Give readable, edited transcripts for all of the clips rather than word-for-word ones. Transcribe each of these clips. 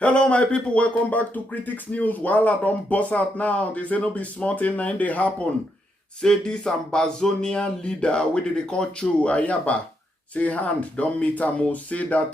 Hello, my people. Welcome back to Critics News. While I don't bust out now, they say no be smart in nine they happen. Say this Ambazonia leader, what did they call Cho Ayaba? Say hand don't meet am. Say that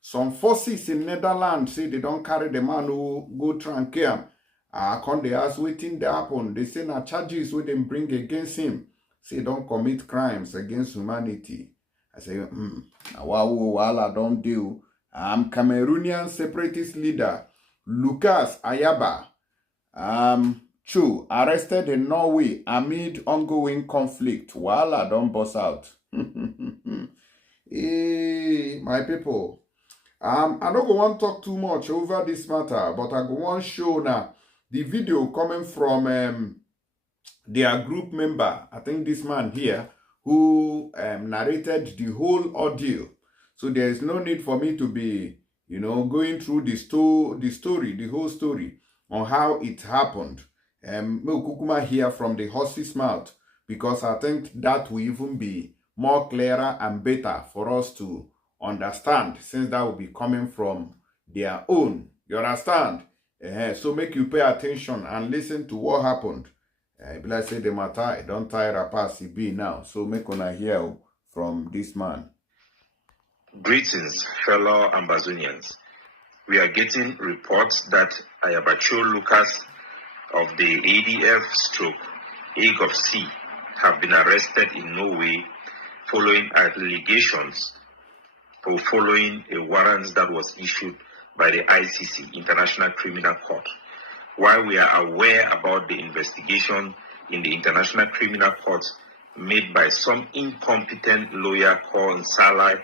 some forces in Netherlands say they don't carry the man who go tranquil. Come they ask waiting they happen. They say na charges we them bring against him. Say don't commit crimes against humanity. I say, now while I don't deal. Cameroonian separatist leader Lucas Ayaba Cho arrested in Norway amid ongoing conflict. Wahala don burst out. Hey, my people. I no go wan talk too much over this matter, but I go wan show now the video coming from their group member. I think this man here who narrated the whole ordeal. So there is no need for me to be, going through the whole story on how it happened. Kukuma hear from the horse's mouth, because I think that will even be more clearer and better for us to understand, since that will be coming from their own. You understand? So make you pay attention and listen to what happened. Like say the matter, I don't tire pass it be now. So make una hear from this man. Greetings, fellow Ambazonians. We are getting reports that Cho Lucas of the ADF/Ague of Sea have been arrested in Norway following allegations for following a warrant that was issued by the ICC, International Criminal Court. While we are aware about the investigation in the International Criminal Court made by some incompetent lawyer called Salai,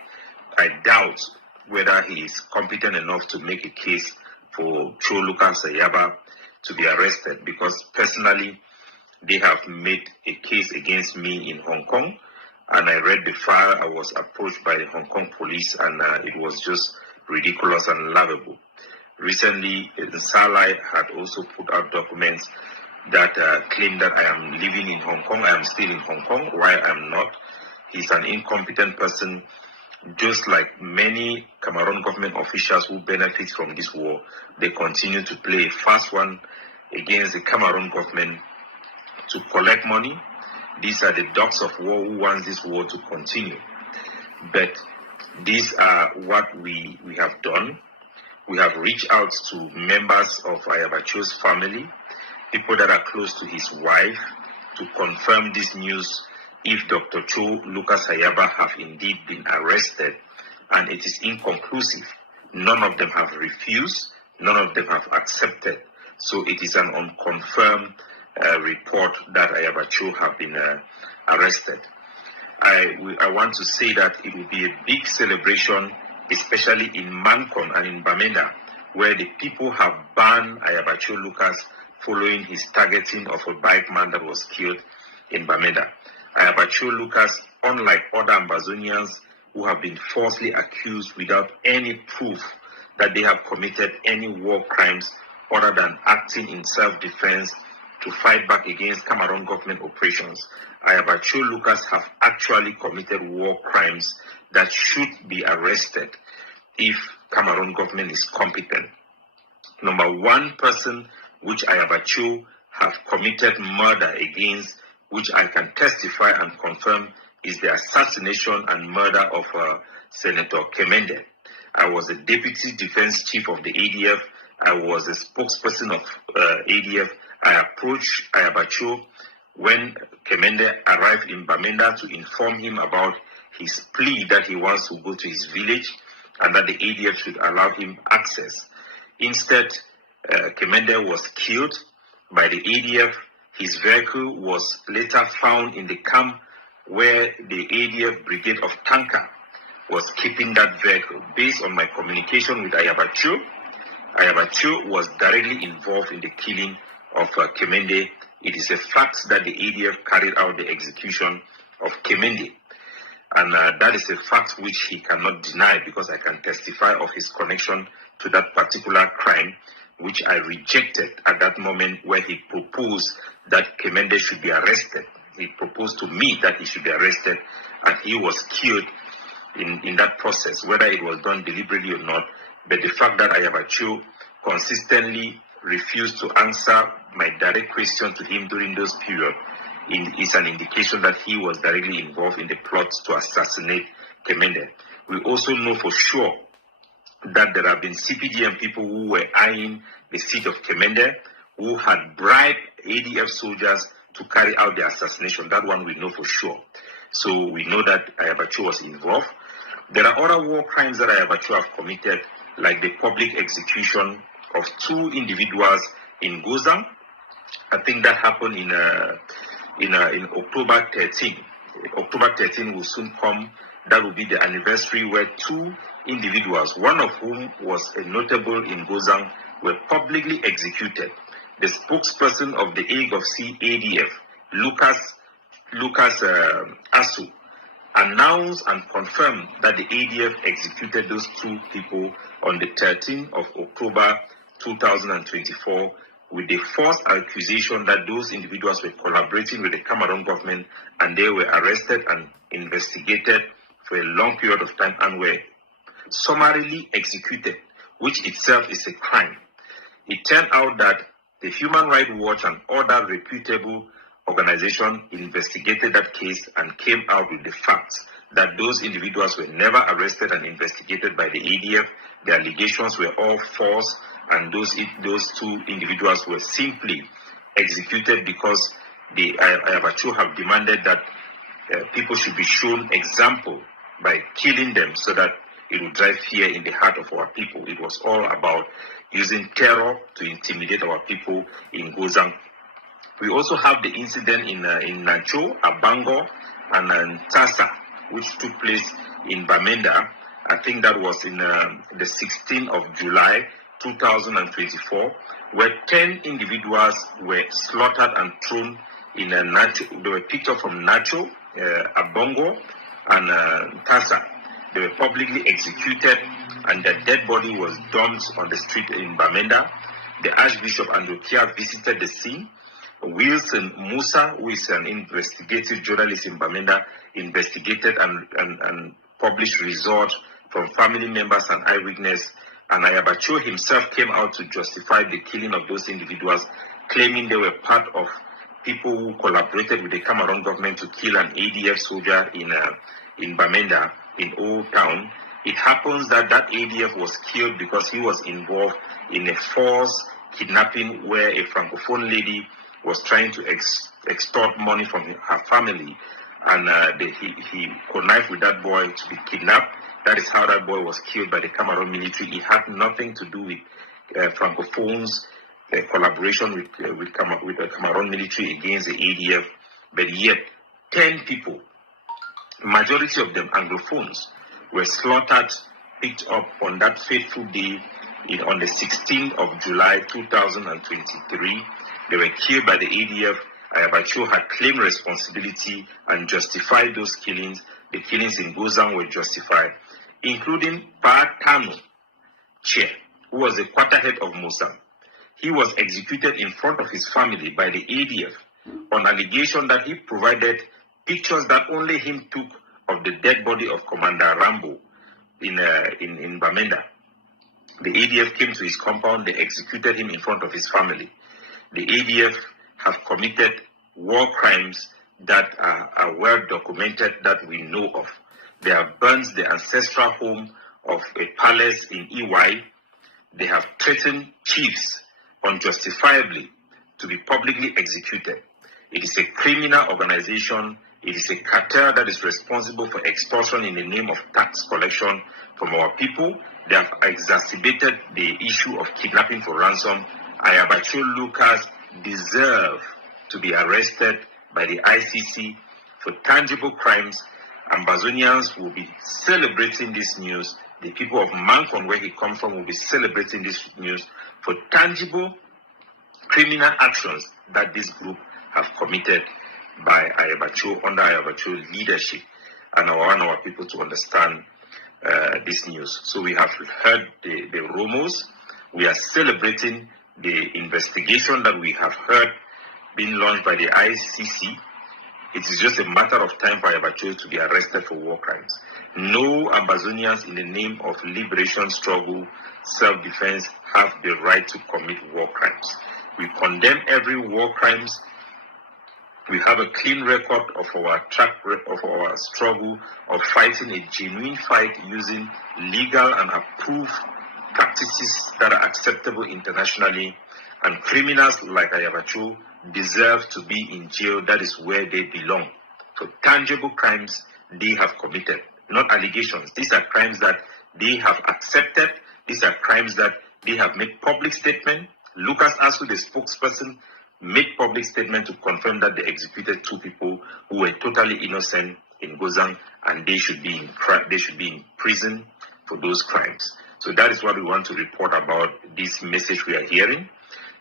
I doubt whether he is competent enough to make a case for Cho Lucas Ayaba to be arrested, because personally they have made a case against me in Hong Kong, and I read the file. I was approached by the Hong Kong police, and it was just ridiculous and laughable. Recently, Salai had also put out documents that claim that I am living in Hong Kong. I am still in Hong Kong, while I am not. He's an incompetent person. Just like many Cameroon government officials who benefit from this war, they continue to play a fast one against the Cameroon government to collect money. These are the dogs of war who want this war to continue. But these are what we have done. We have reached out to members of Ayabacho's family, people that are close to his wife, to confirm this news. If Dr. Cho Lucas Ayaba have indeed been arrested, and it is inconclusive. None of them have refused, none of them have accepted. So it is an unconfirmed report that Ayaba Cho have been arrested. I want to say that it will be a big celebration, especially in Mancon and in Bamenda, where the people have banned Ayaba Cho Lucas following his targeting of a bike man that was killed in Bamenda. Cho Lucas, unlike other Ambazonians who have been falsely accused without any proof that they have committed any war crimes other than acting in self-defense to fight back against Cameroon government operations, Cho Lucas have actually committed war crimes that should be arrested if Cameroon government is competent. Number one person which Cho have committed murder against, which I can testify and confirm, is the assassination and murder of Senator Kemende. I was the Deputy Defense Chief of the ADF. I was a spokesperson of ADF. I approached Cho when Kemende arrived in Bamenda to inform him about his plea that he wants to go to his village and that the ADF should allow him access. Instead, Kemende was killed by the ADF. His vehicle was later found in the camp where the ADF Brigade of Tanka was keeping that vehicle. Based on my communication with Cho was directly involved in the killing of Kemende. It is a fact that the ADF carried out the execution of Kemende. And that is a fact which he cannot deny, because I can testify of his connection to that particular crime, which I rejected at that moment where he proposed that Kemende should be arrested. He proposed to me that he should be arrested, and he was killed in that process. Whether it was done deliberately or not, But the fact that Ayaba Cho consistently refused to answer my direct question to him during those periods is an indication that he was directly involved in the plot to assassinate Kemende. We also know for sure that there have been CPDM people who were eyeing the seat of Kemende, who had bribed ADF soldiers to carry out the assassination. That one we know for sure. So we know that Ayaba Cho was involved. There are other war crimes that Ayaba Cho have committed, like the public execution of 2 individuals in Gozang. I think that happened in October 13. October 13 will soon come. That will be the anniversary where 2 individuals, one of whom was a notable in Gozang, were publicly executed. The spokesperson of the Ague of Sea ADF, Lucas Asu, announced and confirmed that the ADF executed those 2 people on the 13th of October 2024 with the false accusation that those individuals were collaborating with the Cameroon government, and they were arrested and investigated for a long period of time and were summarily executed, which itself is a crime. It turned out that the Human Rights Watch and other reputable organizations investigated that case and came out with the facts that those individuals were never arrested and investigated by the ADF. The allegations were all false, and those 2 individuals were simply executed because the Ayaba Cho have demanded that people should be shown example by killing them so that it will drive fear in the heart of our people. It was all about using terror to intimidate our people in Gozang. We also have the incident in Nacho, Abango, and Tasa, which took place in Bamenda. I think that was in the 16th of July 2024, where 10 individuals were slaughtered and thrown in a Nacho. They were picked up from Nacho, Abongo, and Tasa. They were publicly executed, and their dead body was dumped on the street in Bamenda. The Archbishop Andokia visited the scene. Wilson Musa, who is an investigative journalist in Bamenda, investigated and published results from family members and eyewitnesses. And Ayaba Cho himself came out to justify the killing of those individuals, claiming they were part of people who collaborated with the Cameroon government to kill an ADF soldier in Bamenda, in Old Town. It happens that ADF was killed because he was involved in a false kidnapping where a Francophone lady was trying to extort money from her family, and he connived with that boy to be kidnapped. That is how that boy was killed by the Cameroon military. It had nothing to do with Francophones' collaboration with the Cameroon military against the ADF, but yet 10 people, majority of them Anglophones, were slaughtered, picked up on that fateful day on the 16th of July 2023. They were killed by the ADF. Ayaba Cho had claimed responsibility and justified those killings. The killings in Gozang were justified, including Patano Che, who was the quarterhead of Musang. He was executed in front of his family by the ADF on allegation that he provided pictures that only him took of the dead body of Commander Rambo in Bamenda. The ADF came to his compound. They executed him in front of his family. The ADF have committed war crimes that are well documented that we know of. They have burned the ancestral home of a palace in EY. They have threatened chiefs unjustifiably to be publicly executed. It is a criminal organization. It is a cartel that is responsible for extortion in the name of tax collection from our people. They have exacerbated the issue of kidnapping for ransom. Ayaba Cho Lucas deserve to be arrested by the ICC for tangible crimes. Ambazonians will be celebrating this news. The people of Mankon, where he comes from, will be celebrating this news for tangible criminal actions that this group have committed by Ayaba Cho, under Ayaba Cho leadership. And I want our people to understand this news. So we have heard the rumors. We are celebrating the investigation that we have heard being launched by the ICC It is just a matter of time for Ayaba Cho to be arrested for war crimes. No Ambazonians in the name of liberation struggle, self-defense have the right to commit war crimes. We condemn every war crimes. We have a clean record of our struggle of fighting a genuine fight using legal and approved practices that are acceptable internationally. And criminals like Ayaba Cho deserve to be in jail. That is where they belong. So tangible crimes they have committed, not allegations. These are crimes that they have accepted. These are crimes that they have made public statement. Lucas Asu, the spokesperson, made public statement to confirm that they executed 2 people who were totally innocent in Gozang, and they should be in prison for those crimes. So that is what we want to report about this message we are hearing.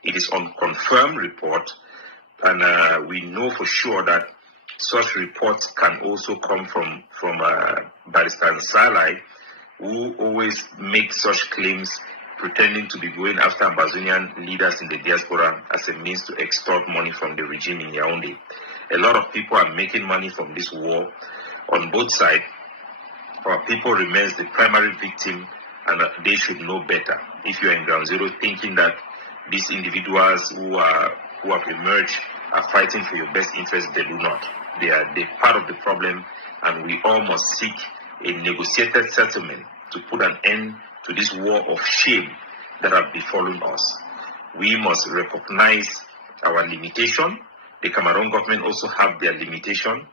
It is unconfirmed report, and we know for sure that such reports can also come from Barrister Nsalai, who always makes such claims, pretending to be going after Ambazonian leaders in the diaspora as a means to extort money from the regime in Yaoundé. A lot of people are making money from this war on both sides. Our people remains the primary victim, and they should know better. If you are in ground zero thinking that these individuals who have emerged are fighting for your best interest, they do not. They're part of the problem, and we all must seek a negotiated settlement to put an end to this war of shame that have befallen us. We must recognize our limitation. The Cameroon government also have their limitation.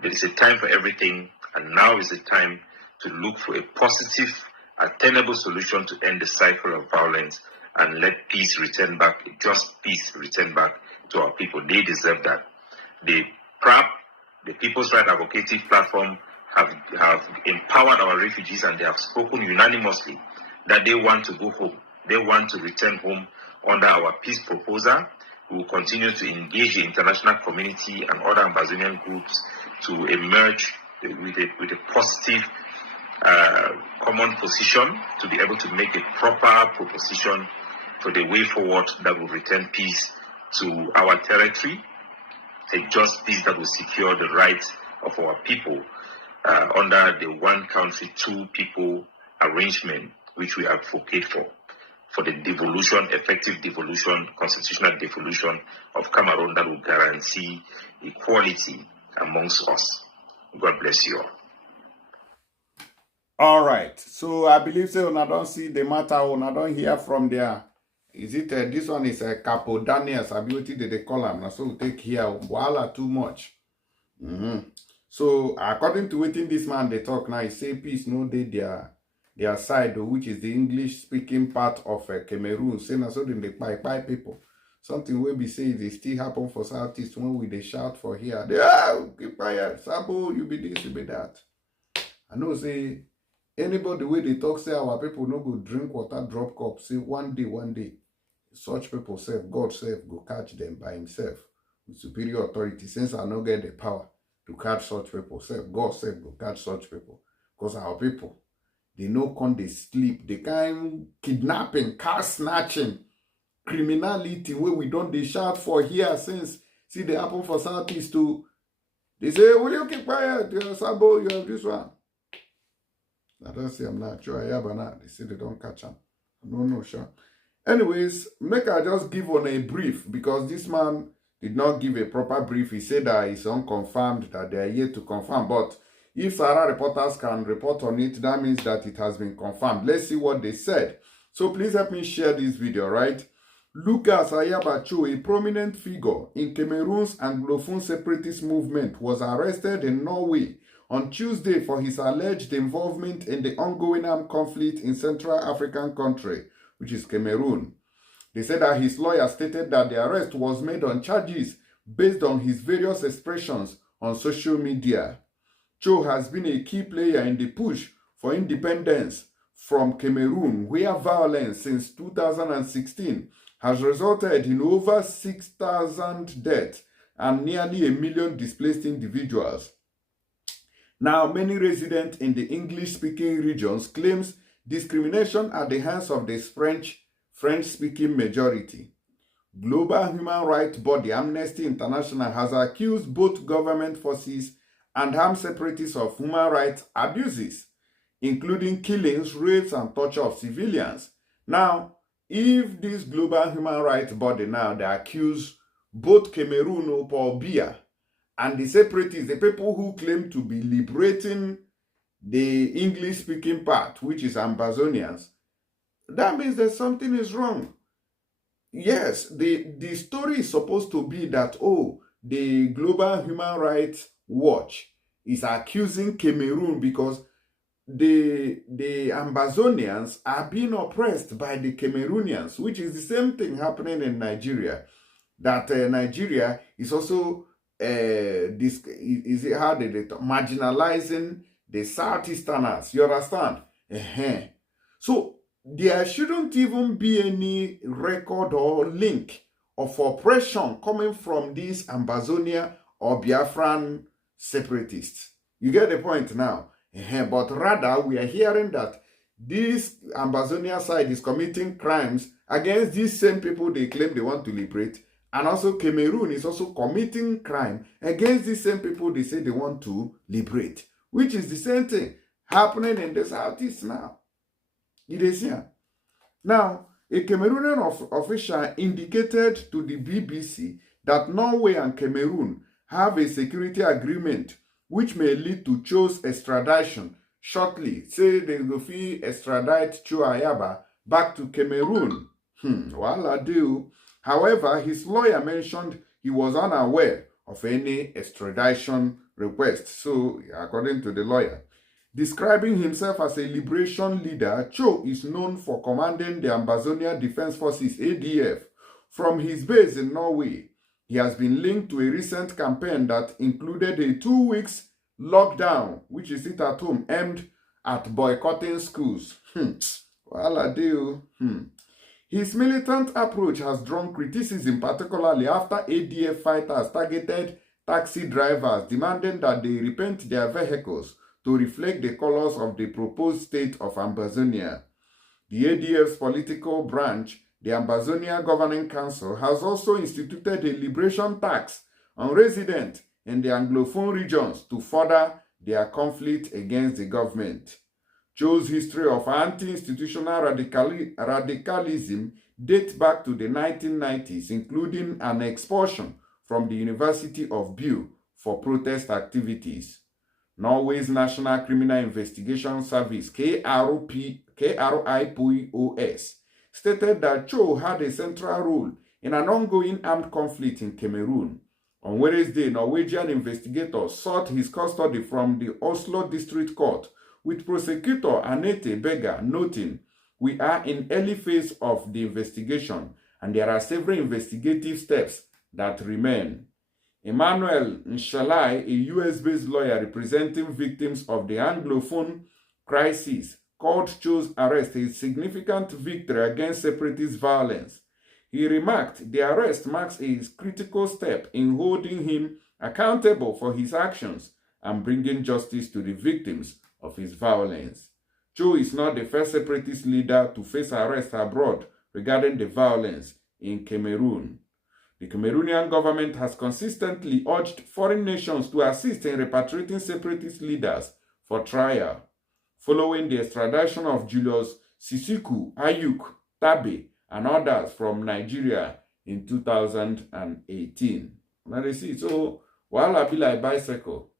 There is a time for everything, and now is the time to look for a positive, attainable solution to end the cycle of violence and let peace return back, just peace return back to our people. They deserve that. The PRAP, the People's Right Advocacy Platform, have empowered our refugees, and they have spoken unanimously that they want to go home. They want to return home under our peace proposal. We will continue to engage the international community and other Ambazonian groups to emerge with a positive common position to be able to make a proper proposition for the way forward that will return peace to our territory, a just peace that will secure the rights of our people under the one country, 2 people arrangement, which we advocate for the devolution, effective devolution, constitutional devolution of Cameroon that will guarantee equality amongst us. God bless you all. All right. So I believe so. I don't see the matter. I don't hear from there. Is it this one is a Capo Daniels ability that they call him? So we take here. Voila, too much. So according to what this man they talk now, he say peace no dey their side, which is the English speaking part of Cameroon. Say na so then they pie people. Something will be saying they still happen for Southeast when they shout for here. They keep quiet, Sabo, you be this, you be that. I know say anybody where they talk say our people no go drink water, drop cup. Say one day, such people self, God self go catch them by himself with superior authority. Since I no get the power to catch such people, self, God self go catch such people. Because our people, they no come they sleep. They can kidnapping, car snatching, criminality where we don't they shout for here since see they happen for Southeast too. They say, will you keep quiet? You have Sabo, you have this one. I don't say I'm not Cho Ayaba now. They say they don't catch him. No, sure. Anyways, make I just give on a brief because this man did not give a proper brief. He said that it's unconfirmed, that they are yet to confirm. But if Sarah reporters can report on it, that means that it has been confirmed. Let's see what they said. So please help me share this video, right? Lucas Ayaba Cho, a prominent figure in Cameroon's Anglophone separatist movement, was arrested in Norway on Tuesday for his alleged involvement in the ongoing armed conflict in Central African country, which is Cameroon. They said that his lawyer stated that the arrest was made on charges based on his various expressions on social media. Cho has been a key player in the push for independence from Cameroon, where violence since 2016 has resulted in over 6,000 deaths and nearly 1 million displaced individuals. Now, many residents in the English-speaking regions claims discrimination at the hands of the French-speaking majority. global human rights body Amnesty International has accused both government forces and armed separatists of human rights abuses, including killings, rapes, and torture of civilians. Now, if this global human rights body now, they accuse both Cameroon, Paul Biya, and the separatists, the people who claim to be liberating the English-speaking part, which is Ambazonians, that means that something is wrong. Yes, the story is supposed to be that, oh, the Global Human Rights Watch is accusing Cameroon because the Ambazonians are being oppressed by the Cameroonians, which is the same thing happening in Nigeria. That Nigeria is also marginalizing the Southeasterners. You understand? So there shouldn't even be any record or link of oppression coming from these Ambazonia or Biafran separatists. You get the point now? But rather, we are hearing that this Ambazonia side is committing crimes against these same people they claim they want to liberate. And also Cameroon is also committing crime against these same people they say they want to liberate. Which is the same thing happening in the Southeast now. It is here. Now, a Cameroonian official indicated to the BBC that Norway and Cameroon have a security agreement which may lead to Cho's extradition shortly. Say they will extradite Cho Ayaba back to Cameroon. Well, do. However, his lawyer mentioned he was unaware of any extradition request. So, according to the lawyer, describing himself as a liberation leader, Cho is known for commanding the Ambazonia Defense Forces, ADF, from his base in Norway. He has been linked to a recent campaign that included a 2 weeks lockdown, which is sit at home, aimed at boycotting schools. Well, I do. His militant approach has drawn criticism, particularly after ADF fighters targeted taxi drivers, demanding that they repaint their vehicles to reflect the colors of the proposed state of Ambazonia. The ADF's political branch, the Ambazonia Governing Council, has also instituted a liberation tax on residents in the Anglophone regions to further their conflict against the government. Cho's history of anti-institutional radicalism dates back to the 1990s, including an expulsion from the University of Buell for protest activities. Norway's National Criminal Investigation Service, KRIPOS, stated that Cho had a central role in an ongoing armed conflict in Cameroon. On Wednesday, Norwegian investigators sought his custody from the Oslo District Court, with prosecutor Anette Berger noting, "We are in early phase of the investigation and there are several investigative steps that remain." Emmanuel Nshalai, a US-based lawyer representing victims of the Anglophone crisis, called Cho's arrest a significant victory against separatist violence. He remarked the arrest marks a critical step in holding him accountable for his actions and bringing justice to the victims of his violence. Cho is not the first separatist leader to face arrest abroad regarding the violence in Cameroon. The Cameroonian government has consistently urged foreign nations to assist in repatriating separatist leaders for trial, following the extradition of Julius Sisiku, Ayuk, Tabe, and others from Nigeria in 2018. Now they see, so while I be like bicycle.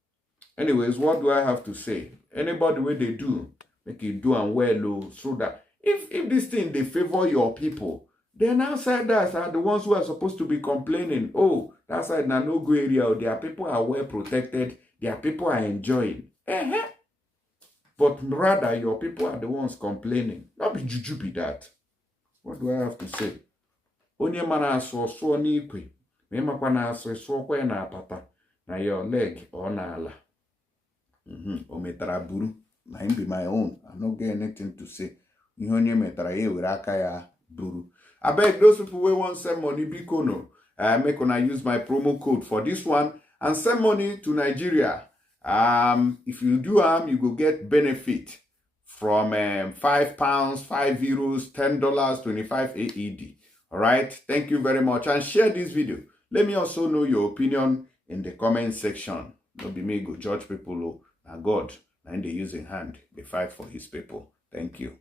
Anyways, what do I have to say? Anybody where they do, make it do and well, so that if this thing they favor your people, then outsiders are the ones who are supposed to be complaining. Oh, that side na no go area, their people are well protected, their people are enjoying. But rather, your people are the ones complaining. Not be juju be that. What do I have to say? Onye mana so ni ikwe. Me makwa na so kwe na apata. Na your leg or na ala. O metara buru. Na him be my own. I no get anything to say. Ihe onye metara ye were aka ya buru. I beg those people who want send money, Bikono. Make una use my promo code for this one and send money to Nigeria. If you do you go get benefit from £5, €5, $10, 25 AED. All right, thank you very much, and share this video. Let me also know your opinion in the comment section. No be me go judge people, oh, na God, and they use in hand, they fight for his people. Thank you.